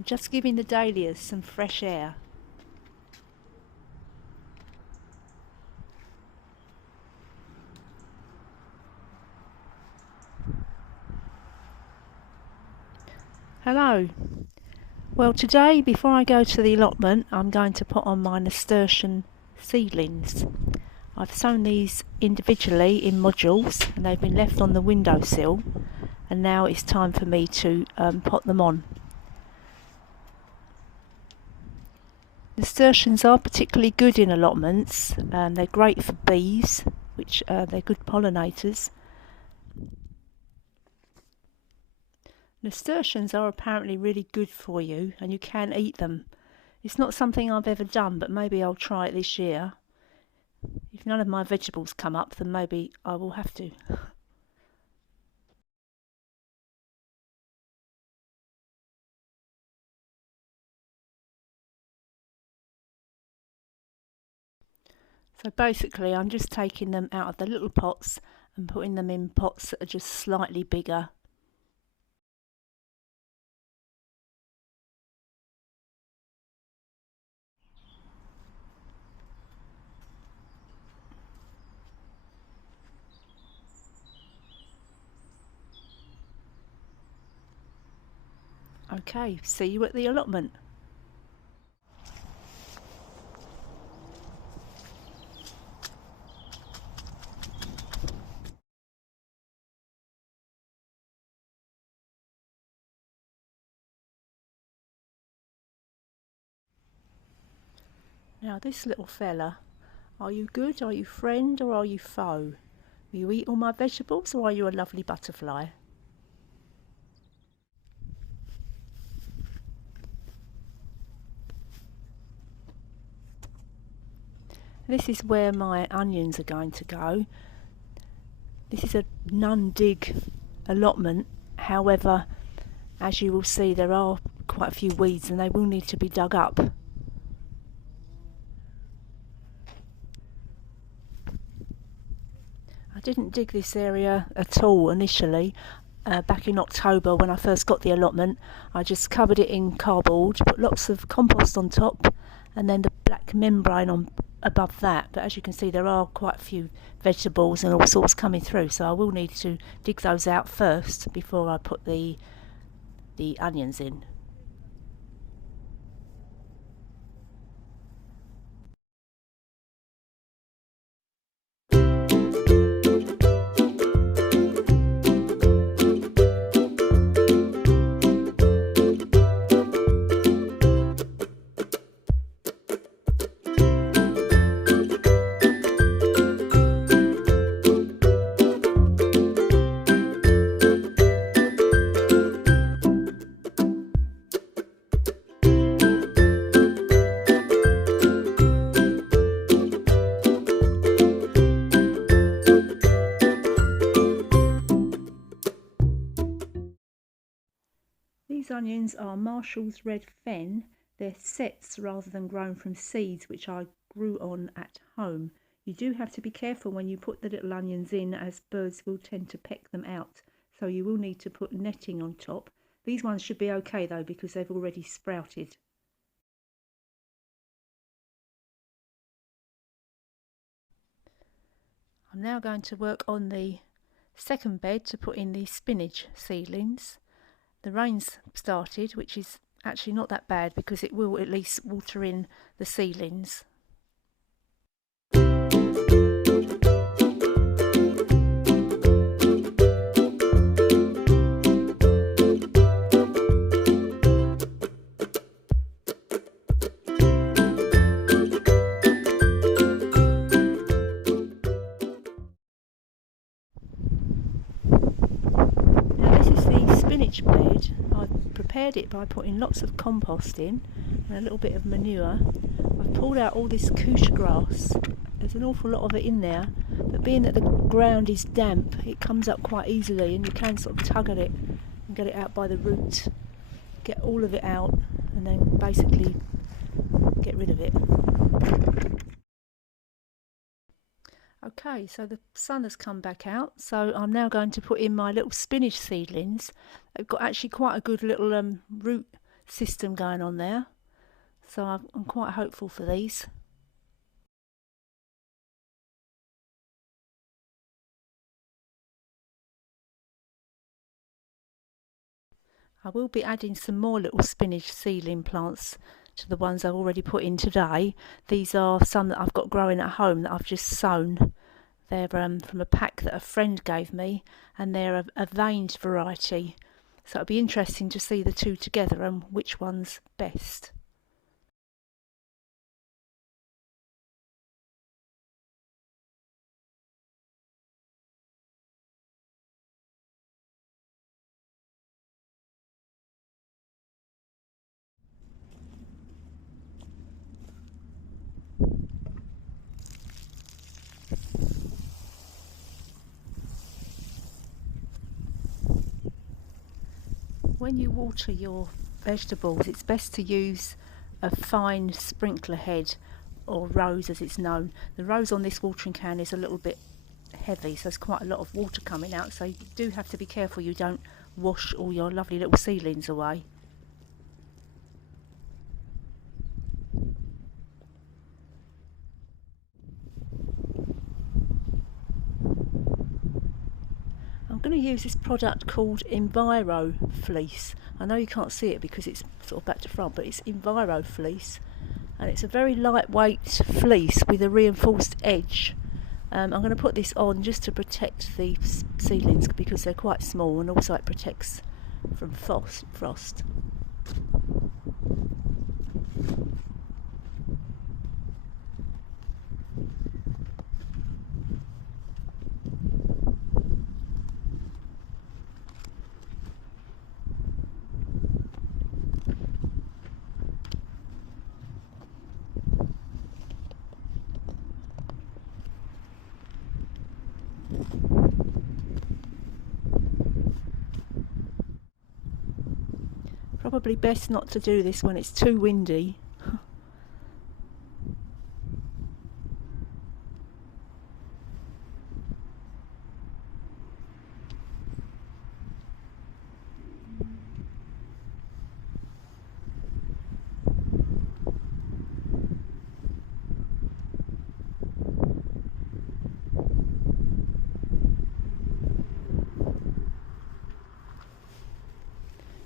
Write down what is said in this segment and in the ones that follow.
I'm just giving the dahlias some fresh air. Hello. Well, today before I go to the allotment I'm going to put on my nasturtium seedlings. I've sown these individually in modules and they've been left on the windowsill, and now it's time for me to pot them on. Nasturtiums are particularly good in allotments. They're great for bees, which they're good pollinators. Nasturtiums are apparently really good for you and you can eat them. It's not something I've ever done, but maybe I'll try it this year. If none of my vegetables come up, then maybe I will have to. So basically I'm just taking them out of the little pots and putting them in pots that are just slightly bigger. Okay, see you at the allotment. Now this little fella, are you good, are you friend, or are you foe? Will you eat all my vegetables, or are you a lovely butterfly? This is where my onions are going to go. This is a non-dig allotment, however, as you will see there are quite a few weeds and they will need to be dug up. I didn't dig this area at all initially. Back in October when I first got the allotment, I just covered it in cardboard, put lots of compost on top and then the black membrane on above that, but as you can see there are quite a few vegetables and all sorts coming through, so I will need to dig those out first before I put the onions in. These onions are Marshall's Red Fen. They're sets rather than grown from seeds, which I grew on at home. You do have to be careful when you put the little onions in, as birds will tend to peck them out, so you will need to put netting on top. These ones should be okay though because they've already sprouted. I'm now going to work on the second bed to put in the spinach seedlings. The rain's started, which is actually not that bad because it will at least water in the seedlings. Spinach bed. I prepared it by putting lots of compost in and a little bit of manure. I've pulled out all this couche grass. There's an awful lot of it in there, but being that the ground is damp it comes up quite easily and you can sort of tug at it and get it out by the root, get all of it out and then basically get rid of it. Okay, so the sun has come back out, so I'm now going to put in my little spinach seedlings. They've got actually quite a good little root system going on there, so I'm quite hopeful for these. I will be adding some more little spinach seedling plants to the ones I've already put in today. These are some that I've got growing at home that I've just sown. They're from a pack that a friend gave me, and they're a veined variety. So it'll be interesting to see the two together and which one's best. When you water your vegetables, it's best to use a fine sprinkler head, or rose as it's known. The rose on this watering can is a little bit heavy, so there's quite a lot of water coming out, so you do have to be careful you don't wash all your lovely little seedlings away. I'm going to use this product called Enviro Fleece. I know you can't see it because it's sort of back to front, but it's Enviro Fleece, and it's a very lightweight fleece with a reinforced edge. I'm going to put this on just to protect the seedlings because they're quite small, and also it protects from frost. Probably best not to do this when it's too windy.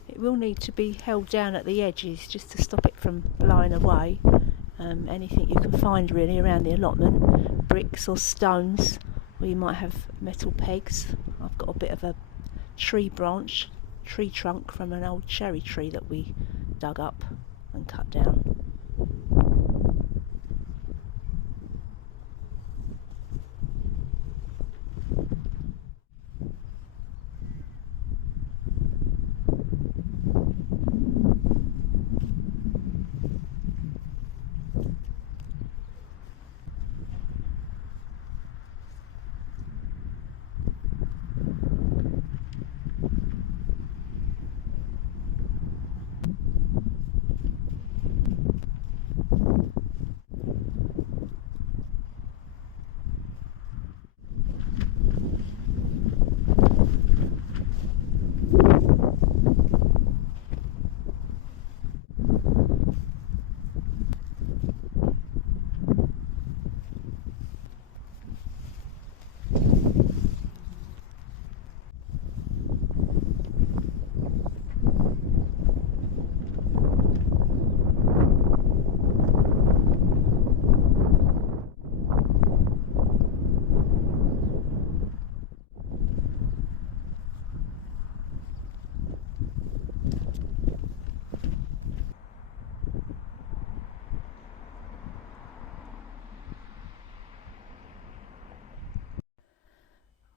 It will need to be held down at the edges just to stop it from blowing away. Anything you can find really around the allotment, bricks or stones, or you might have metal pegs. I've got a bit of a tree trunk from an old cherry tree that we dug up and cut down.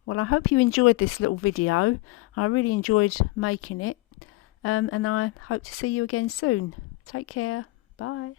Well, I hope you enjoyed this little video. I really enjoyed making it, and I hope to see you again soon. Take care. Bye.